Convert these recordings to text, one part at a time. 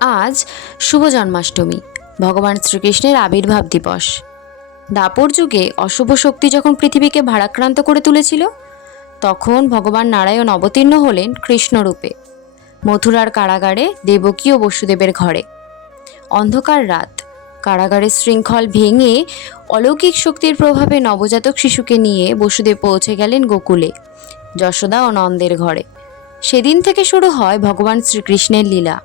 আজ শুভ জন্মাষ্টমী, ভগবান শ্রীকৃষ্ণের আবির্ভাব দিবস। দাপর যুগে অশুভ শক্তি যখন পৃথিবীকে ভারাক্রান্ত করে তুলেছিল, তখন ভগবান নারায়ণ অবতীর্ণ হলেন কৃষ্ণরূপে মথুরার কারাগারে দেবকী ও বসুদেবের ঘরে। অন্ধকার রাত, কারাগারের শৃঙ্খল ভেঙে অলৌকিক শক্তির প্রভাবে নবজাতক শিশুকে নিয়ে বসুদেব পৌঁছে গেলেন গোকুলে, যশোদা ও নন্দের ঘরে। সেদিন থেকে শুরু হয় ভগবান শ্রীকৃষ্ণের লীলা।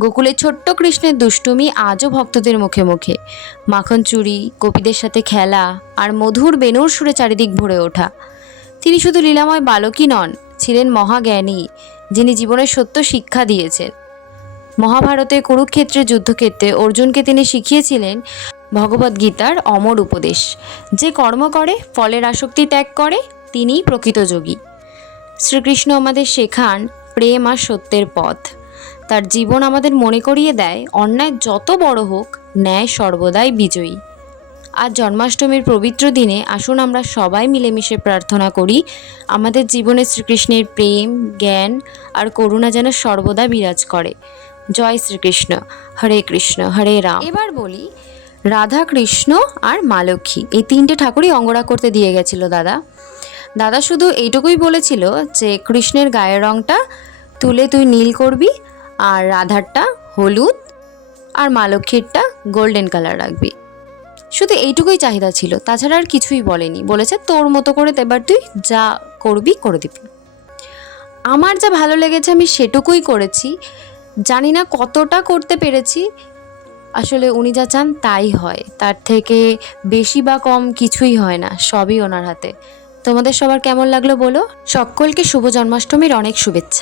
গোকুলের ছোট্ট কৃষ্ণের দুষ্টুমি আজও ভক্তদের মুখে মুখে। মাখন চুরি, গোপীদের সাথে খেলা আর মধুর বেনুর সুরে চারিদিক ভরে ওঠা। তিনি শুধু লীলাময় বালকই নন, ছিলেন মহাজ্ঞানী, যিনি জীবনের সত্য শিক্ষা দিয়েছেন। মহাভারতে কুরুক্ষেত্রের যুদ্ধক্ষেত্রে অর্জুনকে তিনি শিখিয়েছিলেন ভগবদ্গীতার অমর উপদেশ, যে কর্ম করে ফলের আসক্তি ত্যাগ করে তিনিই প্রকৃত যোগী। শ্রীকৃষ্ণ আমাদের শেখান প্রেম আর সত্যের পথ। তার জীবন আমাদের মনে করিয়ে দেয় অন্যায় যত বড় হোক, ন্যায় সর্বদাই বিজয়ী। আজ জন্মাষ্টমীর পবিত্র দিনে আসুন আমরা সবাই মিলেমিশে প্রার্থনা করি আমাদের জীবনে শ্রীকৃষ্ণের প্রেম, জ্ঞান আর করুণা যেন সর্বদা বিরাজ করে। জয় শ্রীকৃষ্ণ। হরে কৃষ্ণ হরে রাম। এবার বলি, রাধা, কৃষ্ণ আর মা লক্ষ্মী, এই তিনটে ঠাকুরই অঙ্গরা করতে দিয়ে গেছিল দাদা শুধু এইটুকুই বলেছিল যে কৃষ্ণের গায়ের রঙটা তুলে তুই নীল করবি, আর রাধারটা হলুদ, আর মা লক্ষ্মীরটা গোল্ডেন কালার রাখবি। শুধু এইটুকুই চাহিদা ছিল, তাছাড়া আর কিছুই বলেনি। বলেছে তোর মতো করে এবার তুই যা করবি করে দিবি। আমার যা ভালো লেগেছে আমি সেটুকুই করেছি। জানি না কতটা করতে পেরেছি। আসলে উনি যা চান তাই হয়, তার থেকে বেশি বা কম কিছুই হয় না, সবই ওনার হাতে। তোমাদের সবার কেমন লাগলো বলো। সকলকে শুভ জন্মাষ্টমীর অনেক শুভেচ্ছা।